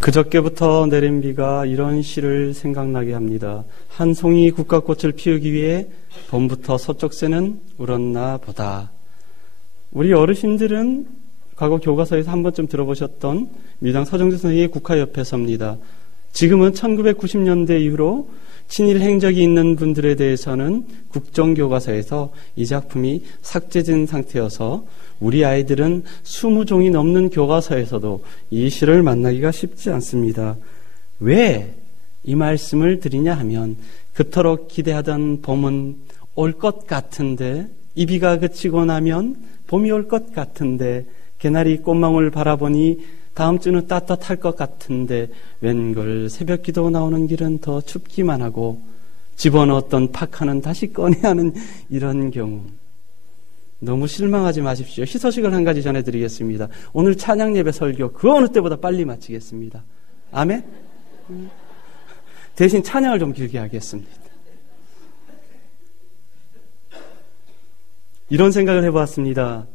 그저께부터 내린 비가 이런 시를 생각나게 합니다. 한 송이 국화꽃을 피우기 위해 봄부터 서쪽 새는 울었나 보다. 우리 어르신들은 과거 교과서에서 한 번쯤 들어보셨던 미당 서정주 선생의 국화 옆에 섭니다. 지금은 1990년대 이후로 친일 행적이 있는 분들에 대해서는 국정교과서에서 이 작품이 삭제된 상태여서 우리 아이들은 20종이 넘는 교과서에서도 이 시를 만나기가 쉽지 않습니다. 왜 이 말씀을 드리냐 하면 그토록 기대하던 봄은 올 것 같은데 이 비가 그치고 나면 봄이 올 것 같은데 개나리 꽃망울 바라보니 다음 주는 따뜻할 것 같은데 웬걸 새벽 기도 나오는 길은 더 춥기만 하고 집어넣었던 파카는 다시 꺼내야 하는 이런 경우 너무 실망하지 마십시오. 희소식을 한 가지 전해드리겠습니다. 오늘 찬양 예배 설교 그 어느 때보다 빨리 마치겠습니다. 아멘? 대신 찬양을 좀 길게 하겠습니다. 이런 생각을 해보았습니다.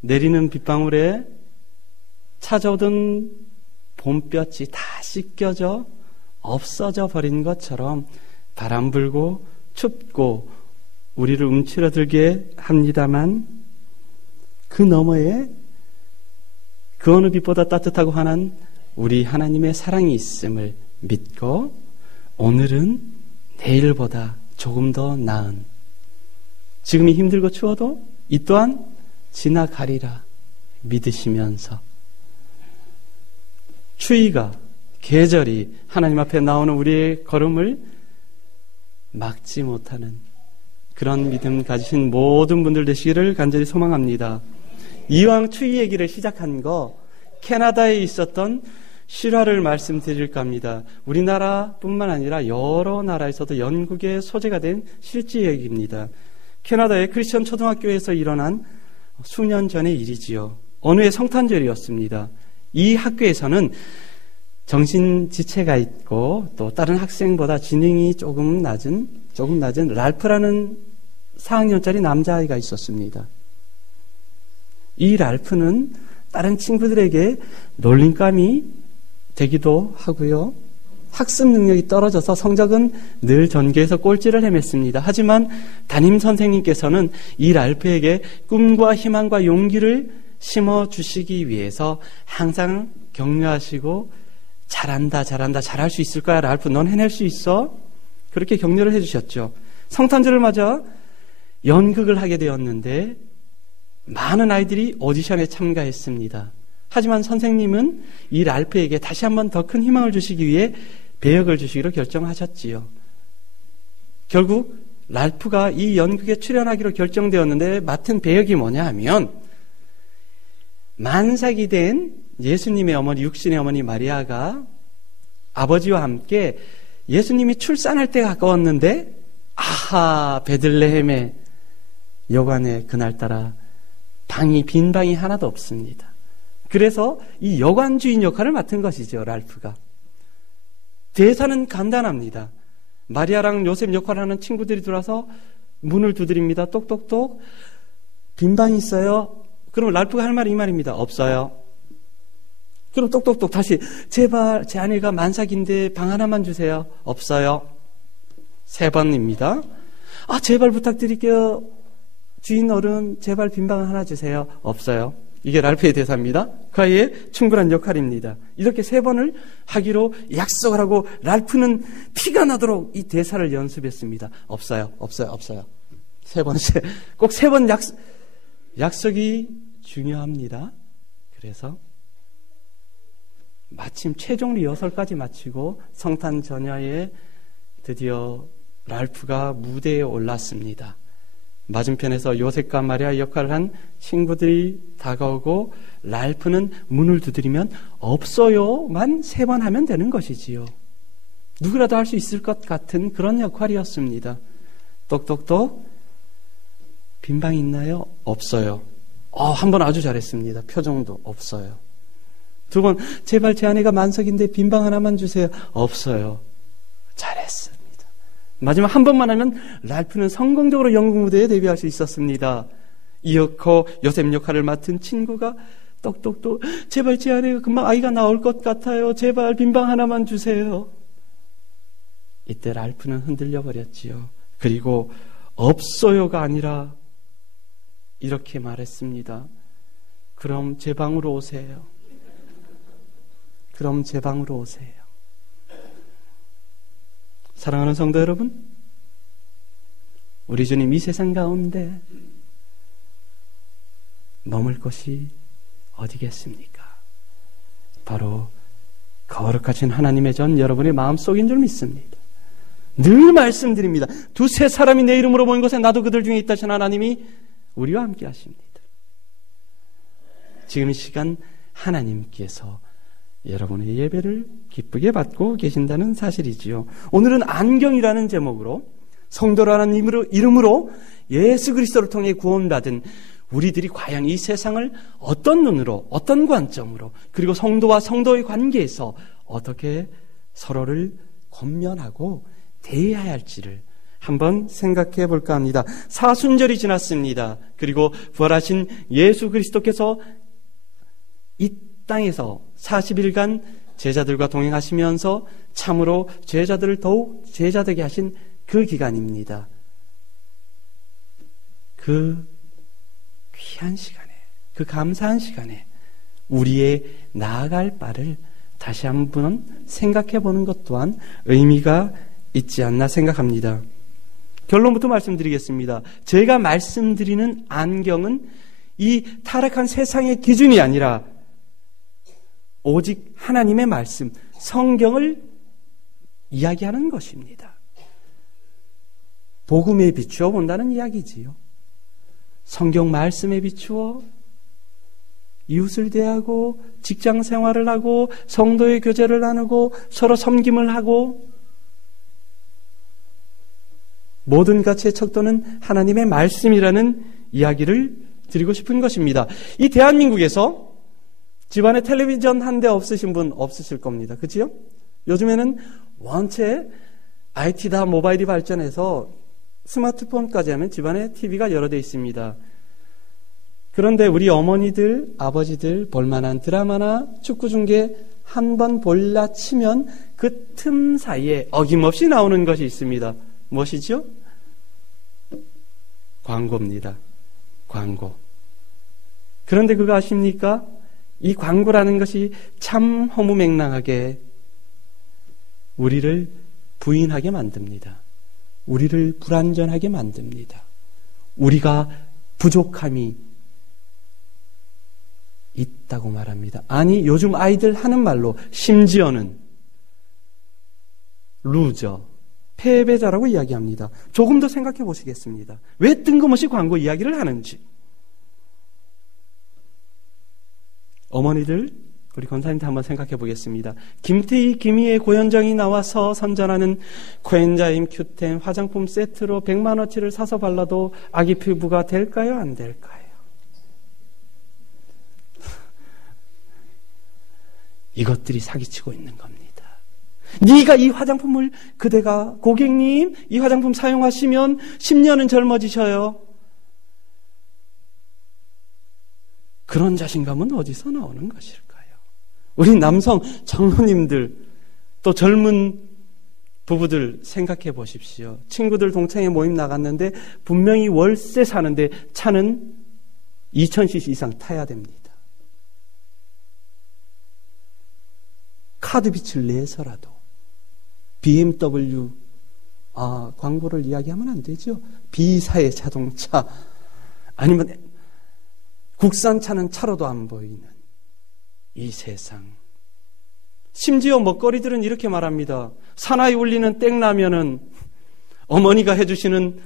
내리는 빗방울에 찾아오던 봄볕이 다 씻겨져 없어져 버린 것처럼 바람 불고 춥고 우리를 움츠러들게 합니다만 그 너머에 그 어느 빛보다 따뜻하고 환한 우리 하나님의 사랑이 있음을 믿고 오늘은 내일보다 조금 더 나은 지금이 힘들고 추워도 이 또한 지나가리라 믿으시면서 추위가 계절이 하나님 앞에 나오는 우리의 걸음을 막지 못하는 그런 믿음 가지신 모든 분들 되시기를 간절히 소망합니다. 이왕 추위 얘기를 시작한 거 캐나다에 있었던 실화를 말씀드릴까 합니다. 우리나라뿐만 아니라 여러 나라에서도 연구에 소재가 된 실제 얘기입니다. 캐나다의 크리스천 초등학교에서 일어난 수년 전의 일이지요. 어느 해 성탄절이었습니다. 이 학교에서는 정신지체가 있고 또 다른 학생보다 지능이 조금 낮은 랄프라는 4학년짜리 남자아이가 있었습니다. 이 랄프는 다른 친구들에게 놀림감이 되기도 하고요. 학습 능력이 떨어져서 성적은 늘 전교에서 꼴찌를 헤맸습니다. 하지만 담임 선생님께서는 이 랄프에게 꿈과 희망과 용기를 심어주시기 위해서 항상 격려하시고 잘한다 잘할 수 있을 거야 랄프 넌 해낼 수 있어 그렇게 격려를 해주셨죠. 성탄절을 맞아 연극을 하게 되었는데 많은 아이들이 오디션에 참가했습니다. 하지만 선생님은 이 랄프에게 다시 한번 더 큰 희망을 주시기 위해 배역을 주시기로 결정하셨지요. 결국 랄프가 이 연극에 출연하기로 결정되었는데 맡은 배역이 뭐냐 하면 만삭이 된 예수님의 어머니 육신의 어머니 마리아가 아버지와 함께 예수님이 출산할 때가 가까웠는데 아하 베들레헴의 여관에 그날따라 빈 방이 하나도 없습니다. 그래서 이 여관 주인 역할을 맡은 것이죠. 랄프가. 대사는 간단합니다. 마리아랑 요셉 역할을 하는 친구들이 들어와서 문을 두드립니다. 똑똑똑 빈 방이 있어요? 그럼 랄프가 할 말이 이 말입니다. 없어요. 그럼 똑똑똑 다시 제발 제 아내가 만삭인데 방 하나만 주세요. 없어요. 3번입니다. 제발 부탁드릴게요. 주인 어른 제발 빈 방 하나 주세요. 없어요. 이게 랄프의 대사입니다. 그 아이의 충분한 역할입니다. 이렇게 3번을 하기로 약속을 하고 랄프는 피가 나도록 이 대사를 연습했습니다. 없어요. 3번째 꼭 3번 약속이 중요합니다. 그래서 마침 최종 리허설까지 마치고 성탄 전야에 드디어 랄프가 무대에 올랐습니다. 맞은편에서 요셉과 마리아 역할을 한 친구들이 다가오고 랄프는 문을 두드리면 없어요만 3번 하면 되는 것이지요. 누구라도 할 수 있을 것 같은 그런 역할이었습니다. 똑똑똑 빈 방 있나요? 없어요. 한 번 아주 잘했습니다. 표정도 없어요. 2번 제발 제 아내가 만삭인데 빈 방 하나만 주세요. 없어요. 잘했습니다. 마지막 한 번만 하면 랄프는 성공적으로 연극 무대에 데뷔할 수 있었습니다. 이어코 요셉 역할을 맡은 친구가 똑똑똑 제발 제 안에 금방 아이가 나올 것 같아요. 제발 빈방 하나만 주세요. 이때 랄프는 흔들려 버렸지요. 그리고 없어요가 아니라 이렇게 말했습니다. 그럼 제 방으로 오세요. 그럼 제 방으로 오세요. 사랑하는 성도 여러분, 우리 주님 이 세상 가운데 머물 곳이 어디겠습니까? 바로 거룩하신 하나님의 전 여러분의 마음속인 줄 믿습니다. 늘 말씀드립니다. 두세 사람이 내 이름으로 모인 곳에 나도 그들 중에 있다 하신 하나님이 우리와 함께 하십니다. 지금 이 시간 하나님께서 여러분의 예배를 기쁘게 받고 계신다는 사실이지요. 오늘은 안경이라는 제목으로 성도라는 이름으로 예수 그리스도를 통해 구원받은 우리들이 과연 이 세상을 어떤 눈으로, 어떤 관점으로, 그리고 성도와 성도의 관계에서 어떻게 서로를 권면하고 대해야 할지를 한번 생각해 볼까 합니다. 사순절이 지났습니다. 그리고 부활하신 예수 그리스도께서 이 땅에서 40일간 제자들과 동행하시면서 참으로 제자들을 더욱 제자되게 하신 그 기간입니다. 그 귀한 시간에, 그 감사한 시간에 우리의 나아갈 바를 다시 한번 생각해 보는 것 또한 의미가 있지 않나 생각합니다. 결론부터 말씀드리겠습니다. 제가 말씀드리는 안경은 이 타락한 세상의 기준이 아니라 오직 하나님의 말씀, 성경을 이야기하는 것입니다. 복음에 비추어 본다는 이야기지요. 성경 말씀에 비추어 이웃을 대하고 직장 생활을 하고 성도의 교제를 나누고 서로 섬김을 하고 모든 가치의 척도는 하나님의 말씀이라는 이야기를 드리고 싶은 것입니다. 이 대한민국에서 집안에 텔레비전 한 대 없으신 분 없으실 겁니다. 그치요? 요즘에는 원체 IT다 모바일이 발전해서 스마트폰까지 하면 집안에 TV가 여러 대 있습니다. 그런데 우리 어머니들, 아버지들 볼만한 드라마나 축구 중계 한 번 볼라 치면 그 틈 사이에 어김없이 나오는 것이 있습니다. 무엇이죠? 광고입니다. 광고. 그런데 그거 아십니까? 이 광고라는 것이 참 허무맹랑하게 우리를 부인하게 만듭니다. 우리를 불완전하게 만듭니다. 우리가 부족함이 있다고 말합니다. 아니, 요즘 아이들 하는 말로 심지어는 루저, 패배자라고 이야기합니다. 조금 더 생각해 보시겠습니다. 왜 뜬금없이 광고 이야기를 하는지. 어머니들, 우리 권사님들 한번 생각해 보겠습니다. 김태희, 김희애 고현정이 나와서 선전하는 코엔자임 Q10 화장품 세트로 100만원치를 사서 발라도 아기 피부가 될까요? 안 될까요? 이것들이 사기치고 있는 겁니다. 네가 이 화장품을 그대가 고객님 이 화장품 사용하시면 10년은 젊어지셔요. 그런 자신감은 어디서 나오는 것일까요? 우리 남성 장로님들 또 젊은 부부들 생각해 보십시오. 친구들 동창회 모임 나갔는데 분명히 월세 사는데 차는 2000cc 이상 타야 됩니다. 카드빚을 내서라도 BMW 광고를 이야기하면 안 되죠. B사의 자동차 아니면 국산차는 차로도 안 보이는 이 세상. 심지어 먹거리들은 이렇게 말합니다. 사나이 울리는 땡라면은 어머니가 해주시는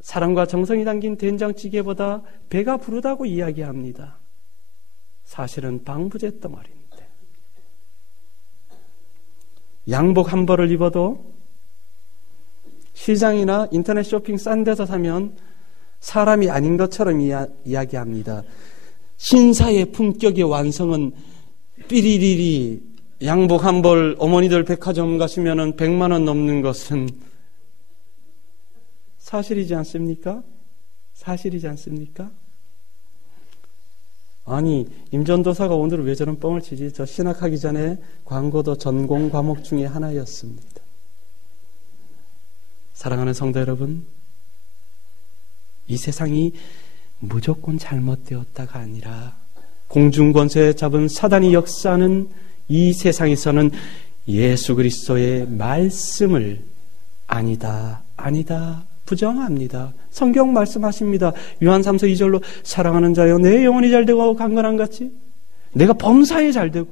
사랑과 정성이 담긴 된장찌개보다 배가 부르다고 이야기합니다. 사실은 방부제 덩어리인데 양복 한 벌을 입어도 시장이나 인터넷 쇼핑 싼 데서 사면 사람이 아닌 것처럼 이야기합니다. 신사의 품격의 완성은 삐리리리 양복 한 벌 어머니들 백화점 가시면 100만 원 넘는 것은 사실이지 않습니까? 사실이지 않습니까? 아니, 임전도사가 오늘 왜 저런 뻥을 치지? 저 신학하기 전에 광고도 전공 과목 중에 하나였습니다. 사랑하는 성도 여러분, 이 세상이 무조건 잘못되었다가 아니라 공중권세에 잡은 사단이 역사하는 이 세상에서는 예수 그리스도의 말씀을 아니다 부정합니다. 성경 말씀하십니다. 요한 3서 2절로 사랑하는 자여 내 영혼이 잘되고 강건한 같이 내가 범사에 잘되고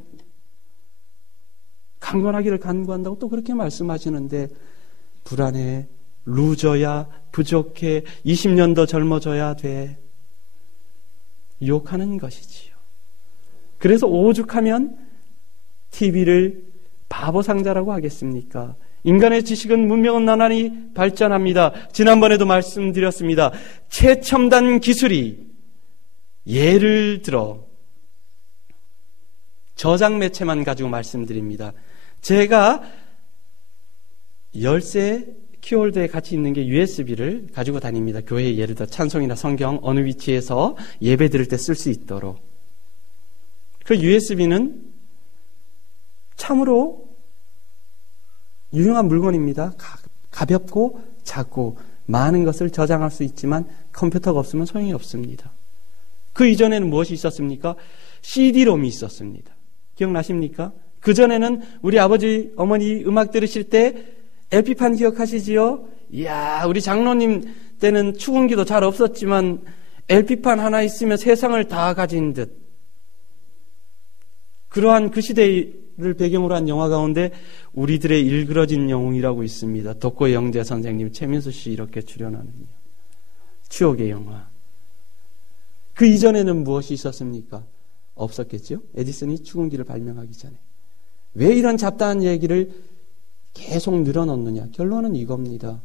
강건하기를 간구한다고 또 그렇게 말씀하시는데 불안해, 루저야, 부족해, 20년 더 젊어져야 돼, 유혹하는 것이지요. 그래서 오죽하면 TV를 바보상자라고 하겠습니까? 인간의 지식은 문명은 나날이 발전합니다. 지난번에도 말씀드렸습니다. 최첨단 기술이 예를 들어 저장 매체만 가지고 말씀드립니다. 제가 열쇠 키홀더에 같이 있는 게 USB를 가지고 다닙니다. 교회에 예를 들어 찬송이나 성경 어느 위치에서 예배 드릴 때 쓸 수 있도록. 그 USB는 참으로 유용한 물건입니다. 가볍고 작고 많은 것을 저장할 수 있지만 컴퓨터가 없으면 소용이 없습니다. 그 이전에는 무엇이 있었습니까? CD롬이 있었습니다. 기억나십니까? 그전에는 우리 아버지, 어머니 음악 들으실 때 LP판 기억하시지요? 이야, 우리 장로님 때는 축음기도 잘 없었지만 LP판 하나 있으면 세상을 다 가진 듯. 그러한 그 시대를 배경으로 한 영화 가운데 우리들의 일그러진 영웅이라고 있습니다. 덕고의 영재 선생님, 최민수 씨 이렇게 출연하는 추억의 영화. 그 이전에는 무엇이 있었습니까? 없었겠죠? 에디슨이 축음기를 발명하기 전에. 왜 이런 잡다한 얘기를 계속 늘어놓느냐? 결론은 이겁니다.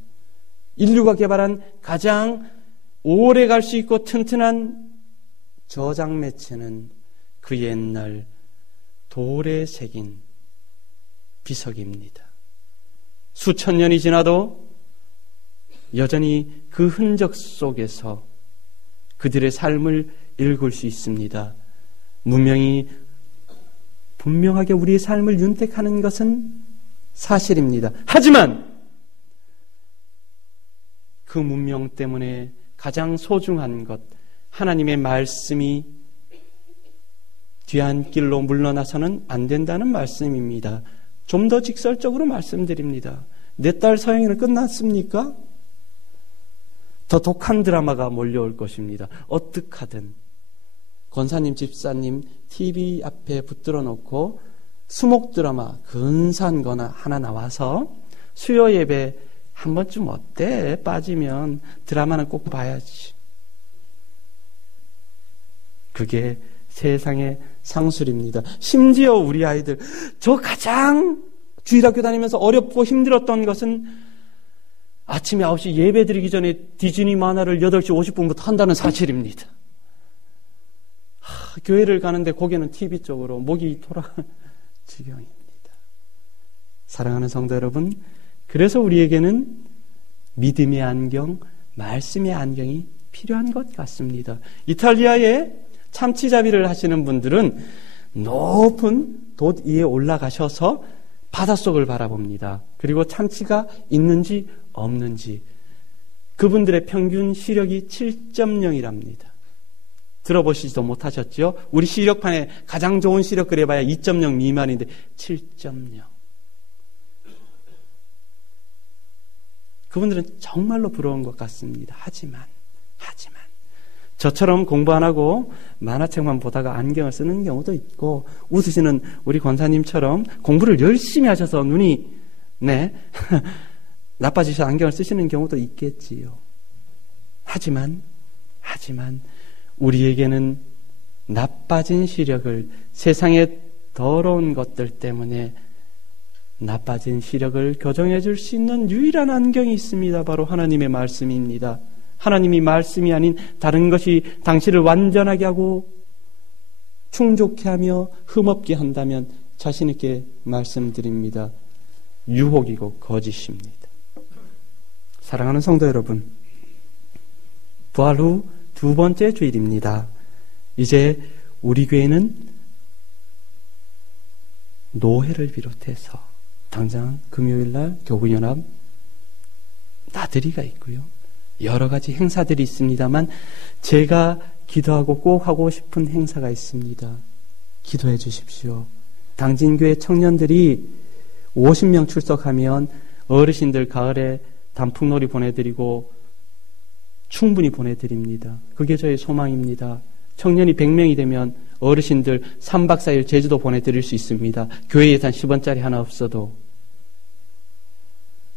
인류가 개발한 가장 오래 갈 수 있고 튼튼한 저장 매체는 그 옛날 돌에 새긴 비석입니다. 수천 년이 지나도 여전히 그 흔적 속에서 그들의 삶을 읽을 수 있습니다. 문명이 분명하게 우리의 삶을 윤택하는 것은 사실입니다. 하지만 그 문명 때문에 가장 소중한 것, 하나님의 말씀이 뒤안길로 물러나서는 안 된다는 말씀입니다. 좀 더 직설적으로 말씀드립니다. 내 딸 서영이는 끝났습니까? 더 독한 드라마가 몰려올 것입니다. 어떡하든 권사님, 집사님 TV 앞에 붙들어 놓고 수목 드라마 근사한 거나 하나 나와서 수요 예배 한 번쯤 어때? 빠지면 드라마는 꼭 봐야지. 그게 세상의 상술입니다. 심지어 우리 아이들, 저 가장 주일학교 다니면서 어렵고 힘들었던 것은 아침에 9시 예배 드리기 전에 디즈니 만화를 8시 50분부터 한다는 사실입니다. 교회를 가는데 고개는 TV 쪽으로 목이 돌아가는 지경입니다. 사랑하는 성도 여러분, 그래서 우리에게는 믿음의 안경, 말씀의 안경이 필요한 것 같습니다. 이탈리아에 참치잡이를 하시는 분들은 높은 돛 위에 올라가셔서 바닷속을 바라봅니다. 그리고 참치가 있는지 없는지. 그분들의 평균 시력이 7.0이랍니다. 들어보시지도 못하셨죠? 우리 시력판에 가장 좋은 시력 그래봐야 2.0 미만인데 7.0. 그분들은 정말로 부러운 것 같습니다. 하지만 저처럼 공부 안 하고 만화책만 보다가 안경을 쓰는 경우도 있고, 웃으시는 우리 권사님처럼 공부를 열심히 하셔서 눈이 나빠지셔서 안경을 쓰시는 경우도 있겠지요. 하지만 우리에게는 나빠진 시력을, 세상의 더러운 것들 때문에 나빠진 시력을 교정해 줄 수 있는 유일한 안경이 있습니다. 바로 하나님의 말씀입니다. 하나님이 말씀이 아닌 다른 것이 당신을 완전하게 하고 충족해 하며 흠없게 한다면 자신 있게 말씀드립니다. 유혹이고 거짓입니다. 사랑하는 성도 여러분, 부활 후 두 번째 주일입니다. 이제 우리 교회는 노회를 비롯해서 당장 금요일날 교구연합 나들이가 있고요. 여러 가지 행사들이 있습니다만 제가 기도하고 꼭 하고 싶은 행사가 있습니다. 기도해 주십시오. 당진교회 청년들이 50명 출석하면 어르신들 가을에 단풍놀이 보내드리고 충분히 보내드립니다. 그게 저의 소망입니다. 청년이 100명이 되면 어르신들 3박 4일 제주도 보내드릴 수 있습니다. 교회 예산 10원짜리 하나 없어도.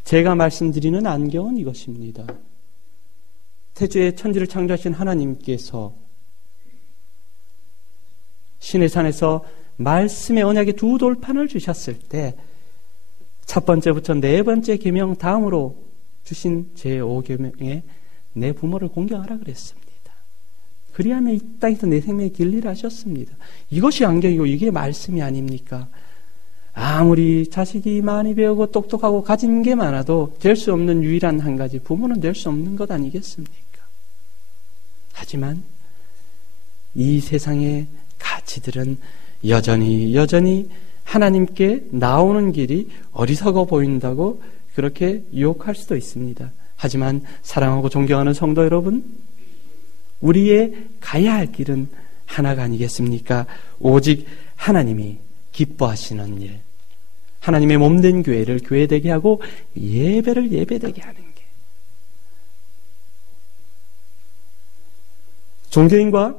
제가 말씀드리는 안경은 이것입니다. 태주의 천지를 창조하신 하나님께서 시내산에서 말씀의 언약의 두 돌판을 주셨을 때 첫 번째부터 네 번째 계명 다음으로 주신 제5계명에 내 부모를 공경하라 그랬습니다. 그리하면 이 땅에서 내 생명의 길리라 하셨습니다. 이것이 안경이고 이게 말씀이 아닙니까? 아무리 자식이 많이 배우고 똑똑하고 가진 게 많아도 될 수 없는 유일한 한 가지, 부모는 될 수 없는 것 아니겠습니까? 하지만 이 세상의 가치들은 여전히 하나님께 나오는 길이 어리석어 보인다고 그렇게 유혹할 수도 있습니다. 하지만 사랑하고 존경하는 성도 여러분, 우리의 가야 할 길은 하나가 아니겠습니까? 오직 하나님이 기뻐하시는 일, 하나님의 몸된 교회를 교회되게 하고 예배를 예배되게 하는 게. 종교인과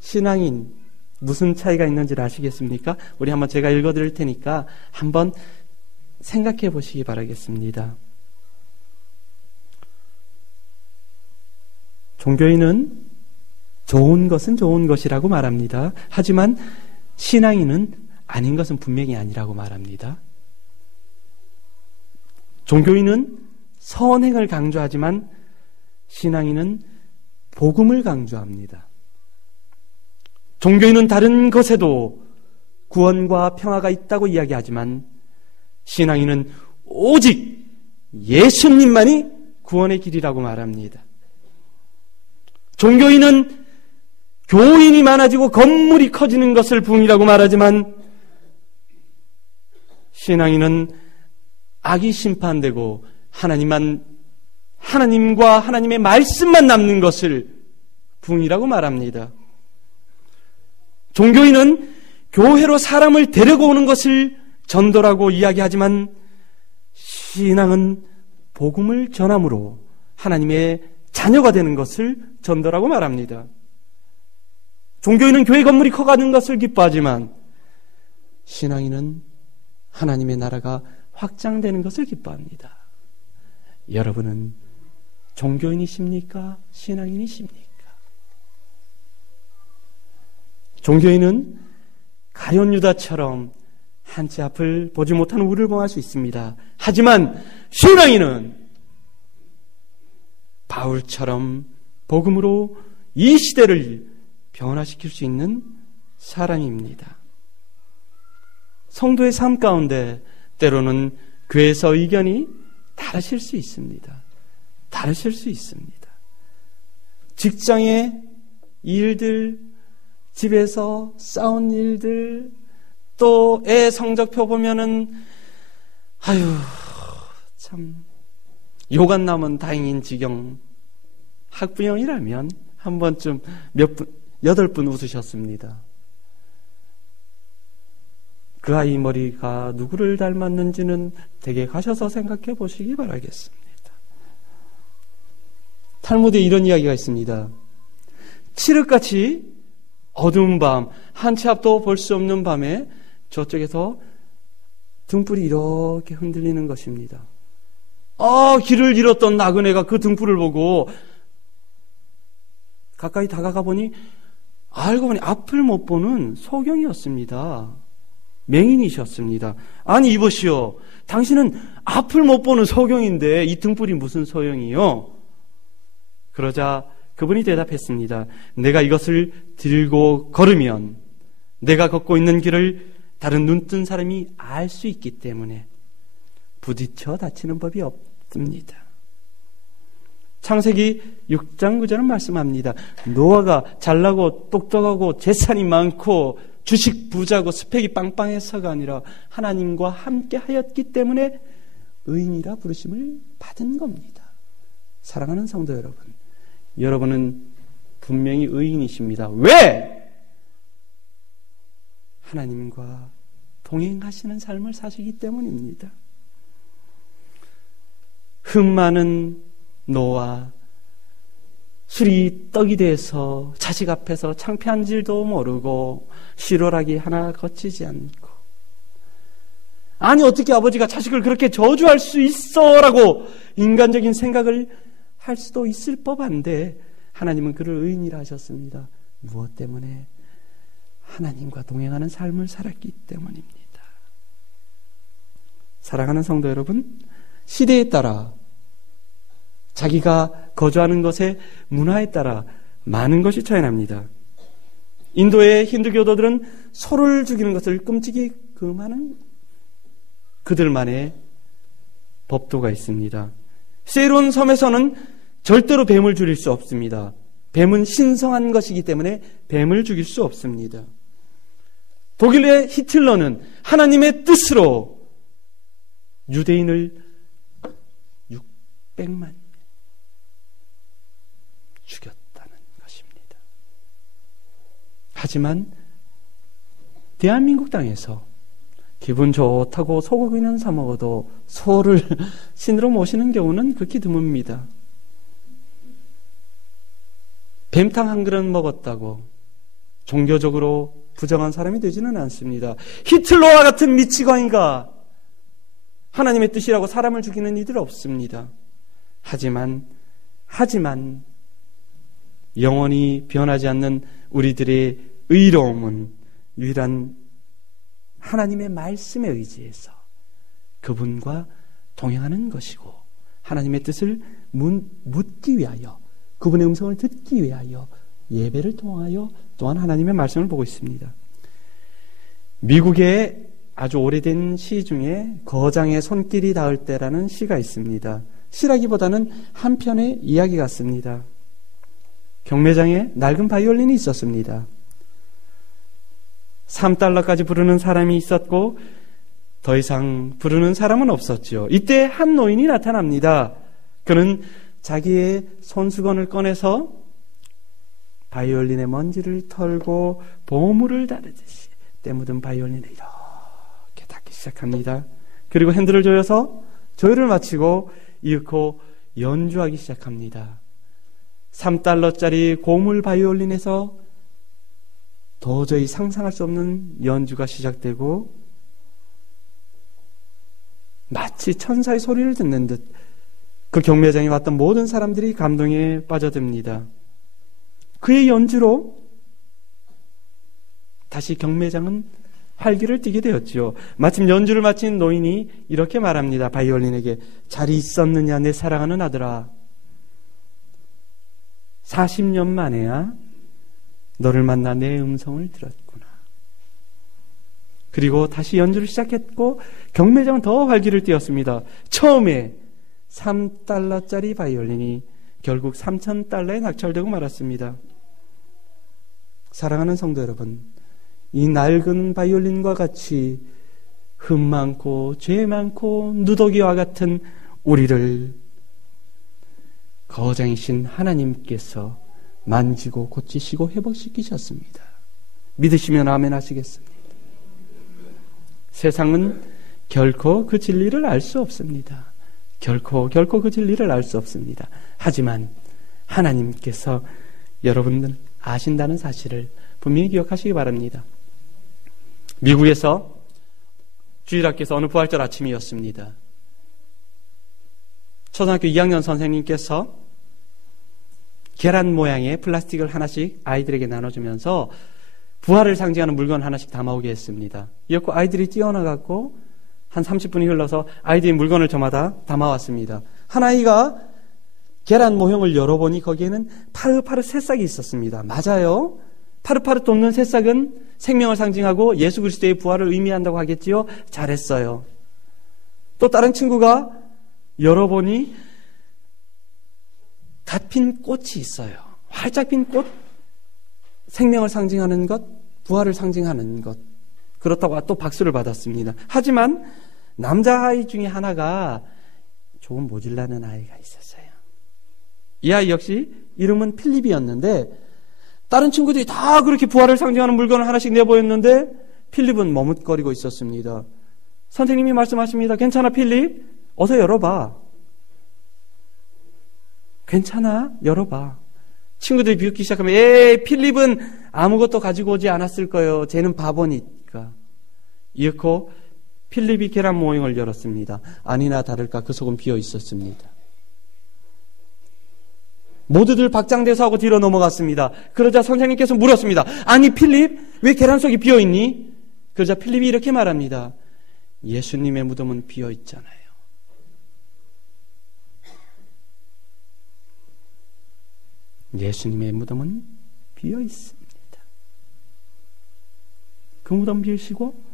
신앙인 무슨 차이가 있는지를 아시겠습니까? 우리 한번 제가 읽어드릴 테니까 한번 생각해 보시기 바라겠습니다. 종교인은 좋은 것은 좋은 것이라고 말합니다. 하지만 신앙인은 아닌 것은 분명히 아니라고 말합니다. 종교인은 선행을 강조하지만 신앙인은 복음을 강조합니다. 종교인은 다른 것에도 구원과 평화가 있다고 이야기하지만 신앙인은 오직 예수님만이 구원의 길이라고 말합니다. 종교인은 교인이 많아지고 건물이 커지는 것을 부흥이라고 말하지만 신앙인은 악이 심판되고 하나님과 하나님의 말씀만 남는 것을 부흥이라고 말합니다. 종교인은 교회로 사람을 데리고 오는 것을 전도라고 이야기하지만 신앙은 복음을 전함으로 하나님의 자녀가 되는 것을 전도라고 말합니다. 종교인은 교회 건물이 커가는 것을 기뻐하지만 신앙인은 하나님의 나라가 확장되는 것을 기뻐합니다. 여러분은 종교인이십니까? 신앙인이십니까? 종교인은 가룟 유다처럼 한치 앞을 보지 못하는 우리를 범할 수 있습니다. 하지만 신앙인은 바울처럼 복음으로 이 시대를 변화시킬 수 있는 사람입니다. 성도의 삶 가운데 때로는 교회에서 의견이 다르실 수 있습니다. 직장의 일들, 집에서 싸운 일들, 또 애 성적표 보면은 참 욕 안 나면 다행인 지경. 학부형이라면 한 번쯤 8분 웃으셨습니다. 그 아이 머리가 누구를 닮았는지는 댁에 가셔서 생각해 보시기 바라겠습니다. 탈무드에 이런 이야기가 있습니다. 칠흑같이 어두운 밤, 한치 앞도 볼 수 없는 밤에 저쪽에서 등불이 이렇게 흔들리는 것입니다. 길을 잃었던 나그네가 그 등불을 보고 가까이 다가가 보니 알고 보니 앞을 못 보는 소경이었습니다. 맹인이셨습니다. 아니 이보시오, 당신은 앞을 못 보는 소경인데 이 등불이 무슨 소용이요? 그러자 그분이 대답했습니다. 내가 이것을 들고 걸으면 내가 걷고 있는 길을 다른 눈뜬 사람이 알 수 있기 때문에 부딪혀 다치는 법이 없습니다. 창세기 6장 9절은 말씀합니다. 노아가 잘나고 똑똑하고 재산이 많고 주식 부자고 스펙이 빵빵해서가 아니라 하나님과 함께 하였기 때문에 의인이라 부르심을 받은 겁니다. 사랑하는 성도 여러분, 여러분은 분명히 의인이십니다. 왜? 하나님과 동행하시는 삶을 사시기 때문입니다. 흠 많은 노아, 술이 떡이 돼서 자식 앞에서 창피한 줄도 모르고 실오라기 하나 거치지 않고, 아니 어떻게 아버지가 자식을 그렇게 저주할 수 있어? 라고 인간적인 생각을 할 수도 있을 법한데 하나님은 그를 의인이라 하셨습니다. 무엇 때문에? 하나님과 동행하는 삶을 살았기 때문입니다. 사랑하는 성도 여러분, 시대에 따라 자기가 거주하는 것의 문화에 따라 많은 것이 차이납니다. 인도의 힌두교도들은 소를 죽이는 것을 끔찍이 금하는 그들만의 법도가 있습니다. 세이론 섬에서는 절대로 뱀을 죽일 수 없습니다. 뱀은 신성한 것이기 때문에 뱀을 죽일 수 없습니다. 독일의 히틀러는 하나님의 뜻으로 유대인을 600만 죽였다는 것입니다. 하지만 대한민국 땅에서 기분 좋다고 소고기는 사 먹어도 소를 신으로 모시는 경우는 극히 드뭅니다. 뱀탕 한 그릇 먹었다고 종교적으로 부정한 사람이 되지는 않습니다. 히틀러와 같은 미치광이가 하나님의 뜻이라고 사람을 죽이는 이들 없습니다. 하지만 영원히 변하지 않는 우리들의 의로움은 유일한 하나님의 말씀에 의지해서 그분과 동행하는 것이고, 하나님의 뜻을 묻기 위하여, 그분의 음성을 듣기 위하여 예배를 통하여 또한 하나님의 말씀을 보고 있습니다. 미국의 아주 오래된 시 중에 거장의 손길이 닿을 때라는 시가 있습니다. 시라기보다는 한 편의 이야기 같습니다. 경매장에 낡은 바이올린이 있었습니다. 3달러까지 부르는 사람이 있었고 더 이상 부르는 사람은 없었죠. 이때 한 노인이 나타납니다. 그는 자기의 손수건을 꺼내서 바이올린의 먼지를 털고 보물을 다루듯이 때 묻은 바이올린을 이렇게 닦기 시작합니다. 그리고 핸들을 조여서 조율을 마치고 이윽고 연주하기 시작합니다. 3달러짜리 고물 바이올린에서 도저히 상상할 수 없는 연주가 시작되고 마치 천사의 소리를 듣는 듯 그 경매장에 왔던 모든 사람들이 감동에 빠져듭니다. 그의 연주로 다시 경매장은 활기를 띠게 되었지요. 마침 연주를 마친 노인이 이렇게 말합니다. 바이올린에게, 잘 있었느냐 내 사랑하는 아들아, 40년 만에야 너를 만나 내 음성을 들었구나. 그리고 다시 연주를 시작했고 경매장은 더 활기를 띠었습니다. 처음에 3달러짜리 바이올린이 결국 3,000달러에 낙찰되고 말았습니다. 사랑하는 성도 여러분, 이 낡은 바이올린과 같이 흠 많고 죄 많고 누더기와 같은 우리를 거장이신 하나님께서 만지고 고치시고 회복시키셨습니다. 믿으시면 아멘 하시겠습니다. 세상은 결코 그 진리를 알 수 없습니다. 결코 그 진리를 알 수 없습니다. 하지만 하나님께서 여러분들 아신다는 사실을 분명히 기억하시기 바랍니다. 미국에서 주일학교에서 어느 부활절 아침이었습니다. 초등학교 2학년 선생님께서 계란 모양의 플라스틱을 하나씩 아이들에게 나눠주면서 부활을 상징하는 물건 하나씩 담아오게 했습니다. 이었고 아이들이 뛰어나갔고 한 30분이 흘러서 아이들이 물건을 저마다 담아왔습니다. 한 아이가 계란 모형을 열어보니 거기에는 파릇파릇 새싹이 있었습니다. 맞아요. 파릇파릇 돋는 새싹은 생명을 상징하고 예수 그리스도의 부활을 의미한다고 하겠지요. 잘했어요. 또 다른 친구가 열어보니 갓 핀 꽃이 있어요. 활짝 핀 꽃, 생명을 상징하는 것, 부활을 상징하는 것. 그렇다고 또 박수를 받았습니다. 하지만 남자아이 중에 하나가 조금 모질라는 아이가 있었어요. 이 아이 역시 이름은 필립이었는데 다른 친구들이 다 그렇게 부활을 상징하는 물건을 하나씩 내보였는데 필립은 머뭇거리고 있었습니다. 선생님이 말씀하십니다. 괜찮아 필립? 어서 열어봐. 괜찮아? 열어봐. 친구들이 비웃기 시작하면 에이 필립은 아무것도 가지고 오지 않았을 거예요. 쟤는 바보니까. 이윽고 필립이 계란 모형을 열었습니다. 아니나 다를까 그 속은 비어 있었습니다. 모두들 박장대소하고 뒤로 넘어갔습니다. 그러자 선생님께서 물었습니다. 아니 필립 왜 계란 속이 비어 있니? 그러자 필립이 이렇게 말합니다. 예수님의 무덤은 비어 있잖아요. 예수님의 무덤은 비어 있습니다. 그 무덤 비우시고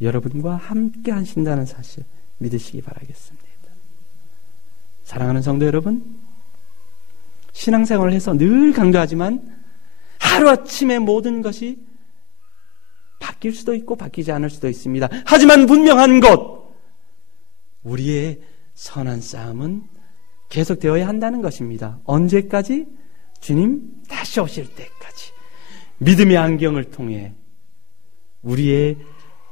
여러분과 함께 하신다는 사실 믿으시기 바라겠습니다. 사랑하는 성도 여러분, 신앙생활을 해서 늘 강조하지만 하루아침에 모든 것이 바뀔 수도 있고 바뀌지 않을 수도 있습니다. 하지만 분명한 것, 우리의 선한 싸움은 계속되어야 한다는 것입니다. 언제까지? 주님 다시 오실 때까지 믿음의 안경을 통해 우리의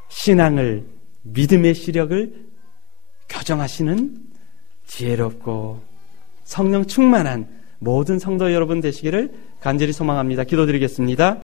신앙을, 믿음의 시력을 교정하시는 지혜롭고 성령 충만한 모든 성도 여러분 되시기를 간절히 소망합니다. 기도드리겠습니다.